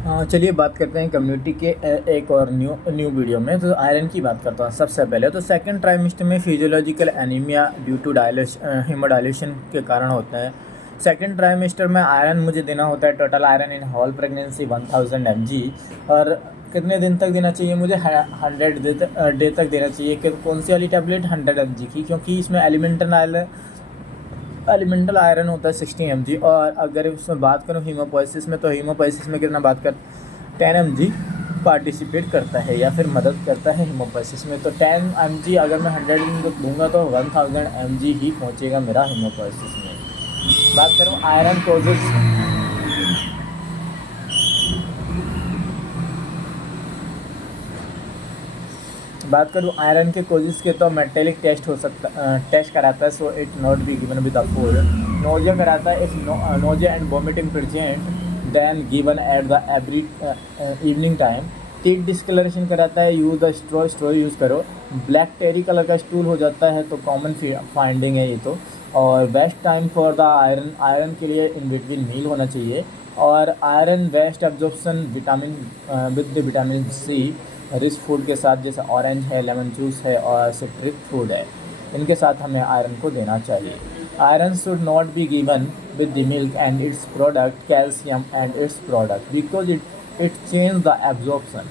चलिए बात करते हैं कम्युनिटी के एक और न्यू न्यू वीडियो में। तो आयरन की बात करता हूँ सबसे पहले। तो सेकंड ट्राइमेस्टर में फिजियोलॉजिकल एनीमिया ड्यू टू हीमोडाइलेशन के कारण होता है। सेकंड ट्राइमेस्टर में आयरन मुझे देना होता है total iron in whole pregnancy 1000 mg। और कितने दिन तक देना चाहिए मुझे? 100 डे तक देना चाहिए। कौन सी वाली टैबलेट? 100 mg की, क्योंकि इसमें एलिमेंटल आयरन होता है 60 mg। और अगर इसमें बात करूँ हीमोपोइसिस में, तो हीमोपोइसिस में कितना बात कर 10 mg पार्टिसिपेट करता है या फिर मदद करता है हीमोपोइसिस में। तो 10 mg अगर मैं 100 दिन तक दूंगा तो 1000 mg ही पहुंचेगा मेरा हीमोपोइसिस में। बात करूँ आयरन कोजेस बात करूँ आयरन के कोजेस के, तो मेटेलिक टेस्ट हो सकता टेस्ट कराता है, so it not be given with the food. Nausea कराता है, if nausea and vomiting present then given at the every evening time. Teeth discolouration कराता है, यूज़ द स्ट्रॉ यूज़ करो। ब्लैक टेरी कलर का stool हो जाता है, तो कॉमन फाइंडिंग है ये तो। और best time for the iron के लिए इन बिटवीन मील होना चाहिए। और iron best absorption vitamin with the vitamin C rich food के साथ, जैसे ऑरेंज है, लेमन जूस है और सिट्रिक फूड है, इनके साथ हमें आयरन को देना चाहिए। Iron should not be given with the milk and its product, calcium and its product, because it change the absorption.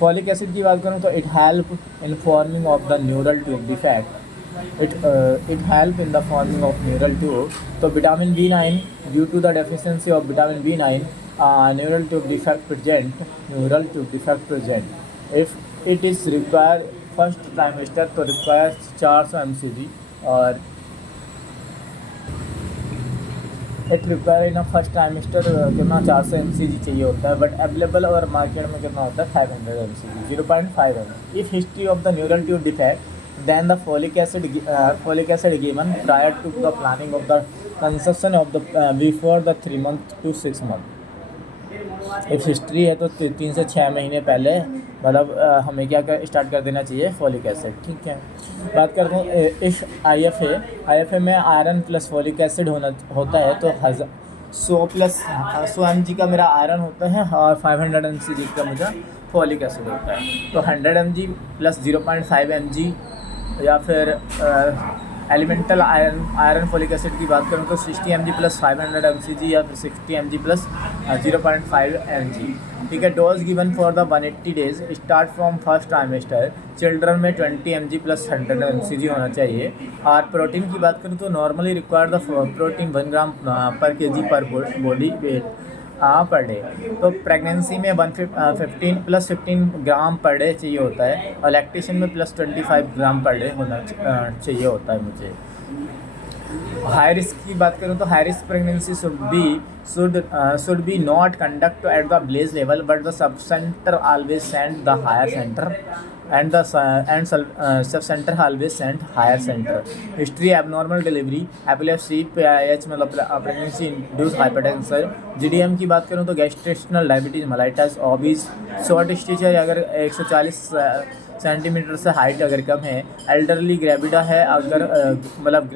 Folic acid की बात करूँ तो it help in forming of the neural tube defect. It help in the forming of neural tube. तो vitamin B9 due to the deficiency of vitamin B9 neural tube defect present if it is required first trimester, तो require 400 mcg। और it require in first trimester कितना 400 mcg चाहिए होता है, but available और market में कितना होता है 500 mcg, 0.5 mg। If history of the neural tube defect then the folic acid given prior to the planning of the consumption of the before the 3 month to 6 month। If history है तो 3 से 6 महीने पहले मतलब हमें क्या स्टार्ट कर देना चाहिए? Folic acid. ठीक है, बात करते हैं इफ आई एफ ए में आयरन प्लस फॉलिक एसिड होता है, तो 100 mg का मेरा आयरन होता है और 500 mcg का मुझे फॉलिक एसिड होता है। तो 100 mg प्लस 0.5 mg या फिर एलिमेंटल आयरन फॉलिक एसिड की बात करूँ तो 60 mg प्लस 500 mcg या फिर 60 mg प्लस 0.5 mg। ठीक है, dose given for the 180 days start from first trimester. Children में 20 mg प्लस 100 mcg होना चाहिए। और प्रोटीन की बात करूँ तो नॉर्मली रिक्वायर्ड द प्रोटीन 1 ग्राम पर kg पर बॉडी वेट पर डे। तो प्रेगनेंसी में 15 ग्राम पर डे चाहिए होता है, और लैक्टेशन में प्लस 25 ग्राम पर डे होना चाहिए होता है मुझे। हाई रिस्क की बात करूँ तो high risk pregnancy should be not conduct at the village level, but the sub centre always send the higher centre and sub centre always send higher centre. History abnormal delivery, epilepsy, PIH मतलब pregnancy induce hypertension. GDM की बात करूँ तो gestational diabetes, mellitus, obese, short stature अगर 140 centimetre से height अगर कम है, elderly gravida है अगर मतलब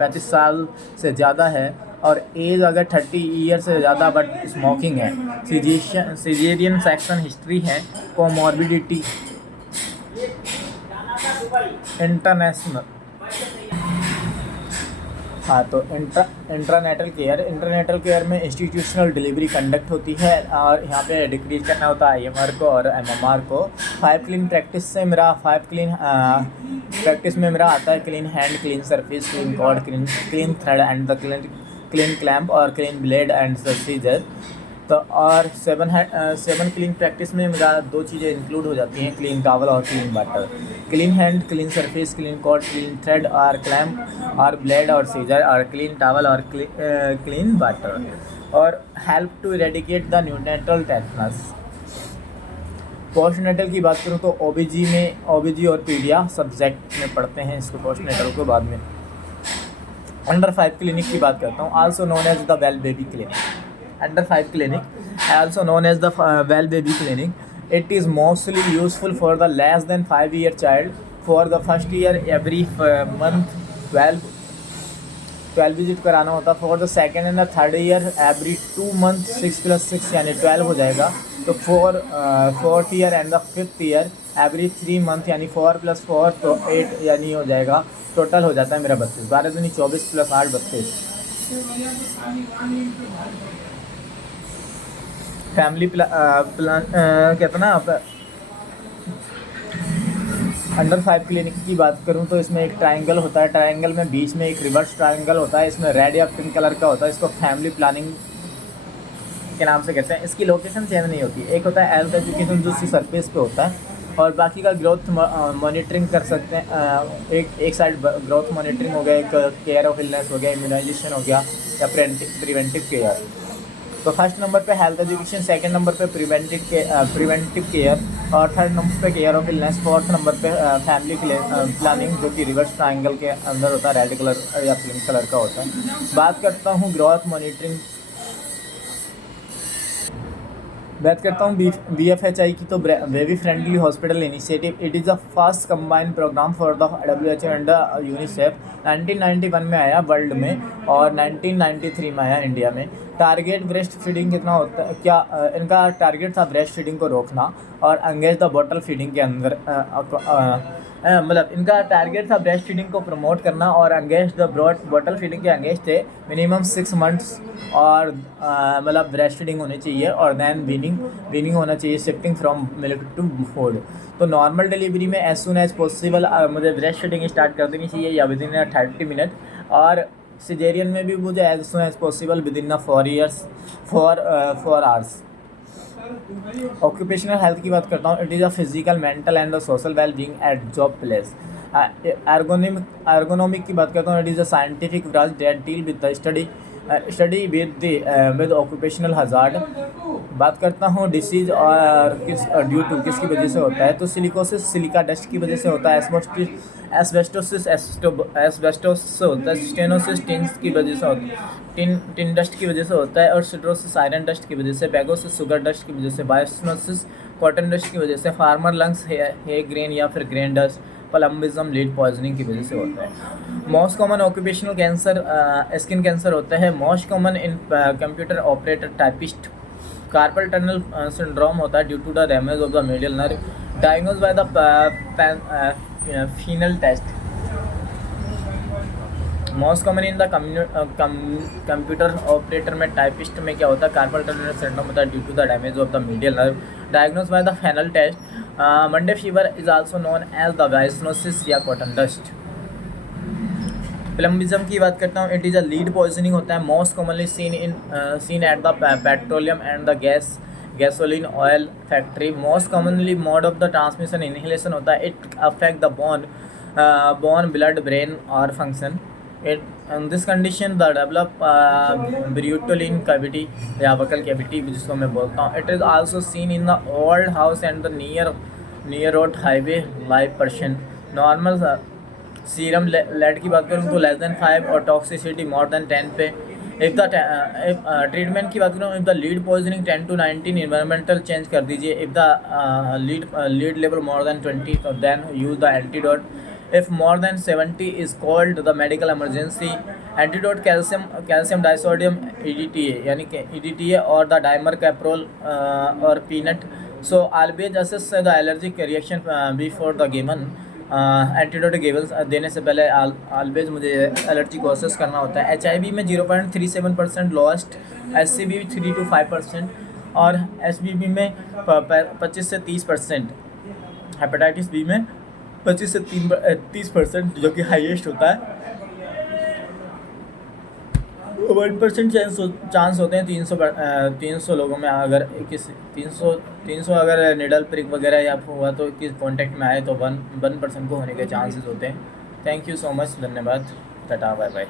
35 साल से ज़्यादा है, और एज अगर 30 ईयर से ज़्यादा बट स्मोकिंग है, सीजेरियन सेक्शन हिस्ट्री है, कोमॉर्बिडिटी, इंटरनेशनल। हाँ, तो इंट्रानेटल केयर में इंस्टीट्यूशनल डिलीवरी कंडक्ट होती है, और यहाँ पे डिक्रीज करना होता है IMR को और MMR को। 5 क्लीन प्रैक्टिस से मेरा 5 क्लीन प्रैक्टिस में मेरा आता है clean hand, clean surface, clean cord, clean thread and the clean clamp और क्लीन ब्लेड एंड सीजर। तो और 7 क्लीन प्रैक्टिस में मेरा 2 चीज़ें इंक्लूड हो जाती हैं, क्लीन टॉवल और clean water. Clean hand, clean surface, clean cord, clean thread और क्लैम्प और ब्लेड और सीजर, और क्लीन टॉवल और क्लीन वाटर। और help to eradicate the neonatal tetanus. Postnatal की बात करूँ तो OBG और पीडिया सब्जेक्ट में पढ़ते हैं इसको, पोस्टनेटल को बाद में। अंडर 5 क्लिनिक की बात करता हूँ, also known as the well baby clinic. Under 5 clinic, also known as the well baby clinic. It is mostly useful for the less than 5-year child. For the first year, every month 12 12 visit कराना होता। For the second and the third year every 2 month 6 + 6 यानी 12 हो जाएगा। तो for fourth year and the fifth year every 3 month यानी 4 + 4 तो 8 यानी हो जाएगा। टोटल हो जाता है मेरा 32, 12 दूनी 24 + 8 32। फैमिली प्लान कहते हैं ना, अंडर 5 क्लिनिक की बात करूं तो इसमें एक ट्रायंगल होता है, ट्रायंगल में बीच में एक रिवर्स ट्रायंगल होता है, इसमें रेड या पिंक कलर का होता है। इसको फैमिली प्लानिंग के नाम से कहते हैं। इसकी लोकेशन चेंज नहीं होती। एक होता है हेल्थ एजुकेशन जो सी सरफेस पे होता है, और बाकी का ग्रोथ मॉनिटरिंग कर सकते हैं। एक साइड ग्रोथ मॉनिटरिंग हो गया, एक केयर ऑफ इलनेस हो गया, इम्यूनाइजेशन हो गया, या प्रिवेंटिव केयर। तो फर्स्ट नंबर पे हेल्थ एजुकेशन, सेकंड नंबर पे प्रिवेंटिव केयर, और थर्ड नंबर पे care of illness, fourth number पे फैमिली प्लानिंग जो कि रिवर्स ट्रायंगल के अंदर होता है, रेड कलर या पिंक कलर का होता है। बात करता हूँ ग्रोथ मॉनिटरिंग, बात करता हूँ BFHI की, तो baby friendly hospital initiative. It is a first combined programme for the WHO and the UNICEF. 1991 में आया वर्ल्ड में, और 1993 में आया इंडिया में। टारगेट ब्रेस्ट फीडिंग कितना होता है, क्या इनका टारगेट था ब्रेस्ट फीडिंग को रोकना और एंगेज द बॉटल फीडिंग के अंदर मतलब इनका टारगेट था ब्रेस्ट फीडिंग को प्रमोट करना और एंगेज द बॉटल फीडिंग के एंगेज थे मिनिमम 6 मंथ्स, और मतलब ब्रेस्ट फीडिंग होनी चाहिए, और दैन वीनिंग होना चाहिए, shifting from milk to food. तो नॉर्मल डिलीवरी में एज सुन एज पॉसिबल मुझे ब्रेस्ट फीडिंग स्टार्ट कर देनी चाहिए, या विद इन 30 मिनट, और सिजेरियन में भी मुझे as soon as possible within 4 hours. Occupational health की बात करता हूँ। It is a physical, mental and the social well being at job place. Ergonomic की बात करता हूँ। It is a scientific branch that deal with the study with occupational hazard. बात करता हूँ डिसीज और ड्यू टू किसकी वजह से होता है, तो सिलिकोसिस सिलिका डस्ट की वजह से होता है, एस्बेस्टोसिस एस्बेस्टोस होता है, स्टेनोसिस टिन्स की वजह से होता है, टिन डस्ट की वजह से होता है, और सिट्रोसिस आयरन डस्ट की वजह से, पैगोसिस शुगर डस्ट की वजह से, बायोसिनोसिस कॉटन डस्ट की वजह से, फार्मर लंग्स हे ग्रेन या फिर grain dust, plumbism lead poisoning की वजह से होता है। Most common occupational cancer skin cancer होता है। Most common in computer operator typist. Carpal tunnel syndrome होता है due to the damage of the medial nerve. Diagnose by the फीनल test. Most common in the computer operator में typist में क्या होता है, कार्पल टनल सिंड्रोम होता है due to the damage of the medial nerve. Diagnose by the फीनल test. Monday fever is also known as the byssinosis या cotton dust. Plumbism की बात करता हूँ। It is a lead poisoning होता है, most commonly seen at the petroleum and the gasoline oil factory. Most commonly mode of the transmission inhalation होता है। It affect the bone blood brain और function. In this condition the develop ब्रूटोलिन cavity या buccal cavity जिसको मैं बोलता हूँ। It is also seen in the old house and the near road highway life person. Normal serum lead की बात करूँ तो <5 और टॉक्सिसिटी मोर देन 10 पे। इफ द ट्रीटमेंट की बात करूँ, if the lead poisoning 10 to 19 environmental change कर दीजिए। If the lead level more than 20 तो then use the antidote. If more than 70 is called the medical emergency. Antidote calcium disodium EDTA यानी कि EDTA और the dimercaprol और peanut. So always assess the allergic reaction before the given antidote given देने से पहले always मुझे allergy को assess करना होता है। HIV में 0.37% लोएस्ट, SCV 3 to 5% और SBB में 25 से 30%, हेपेटाइटिस B में 25 से 30% जो कि हाईएस्ट होता है। 1% चांस होते हैं 300 लोगों में, अगर 300 अगर निडल प्रिक वगैरह या हुआ तो किस कॉन्टेक्ट में आए तो 1% को होने के चांसेस होते हैं। थैंक यू सो मच, धन्यवाद, टाटा बाय बाय।